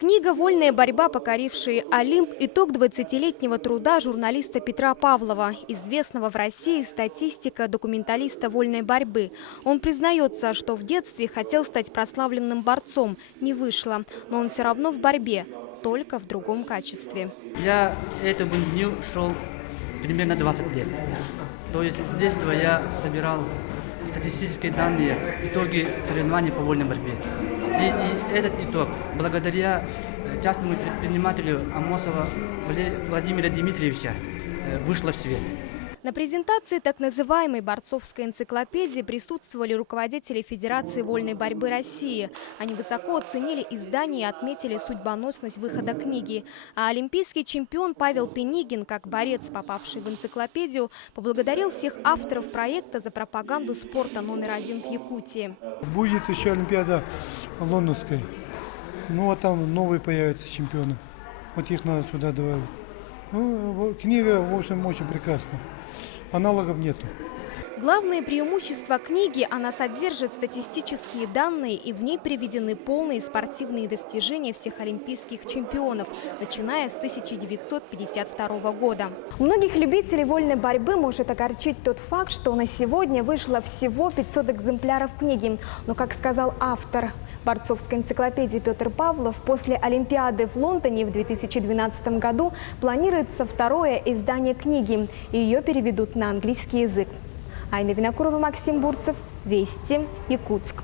Книга «Вольная борьба, покорившая Олимп» – итог 20-летнего труда журналиста Петра Павлова, известного в России статистика, документалиста вольной борьбы. Он признается, что в детстве хотел стать прославленным борцом. Не вышло, но он все равно в борьбе, только в другом качестве. Я этому дню шел примерно 20 лет. То есть с детства я собирал статистические данные, итоги соревнований по вольной борьбе. И этот итог благодаря частному предпринимателю Амосова Владимира Дмитриевича вышла в свет. На презентации так называемой борцовской энциклопедии присутствовали руководители Федерации вольной борьбы России. Они высоко оценили издание и отметили судьбоносность выхода книги. А олимпийский чемпион Павел Пенигин, как борец, попавший в энциклопедию, поблагодарил всех авторов проекта за пропаганду спорта номер 1 в Якутии. Будет еще Олимпиада лондонская. Ну а там новые появятся чемпионы. Вот их надо сюда добавить. Ну, книга, в общем, очень прекрасная. Аналогов нету. Главное преимущество книги – она содержит статистические данные, и в ней приведены полные спортивные достижения всех олимпийских чемпионов, начиная с 1952 года. Многих любителей вольной борьбы может огорчить тот факт, что на сегодня вышло всего 500 экземпляров книги. Но, как сказал автор борцовской энциклопедии Петр Павлов, после Олимпиады в Лондоне в 2012 году планируется второе издание книги, и ее переведут на английский язык. Айна Винокурова, Максим Бурцев, Вести, Якутск.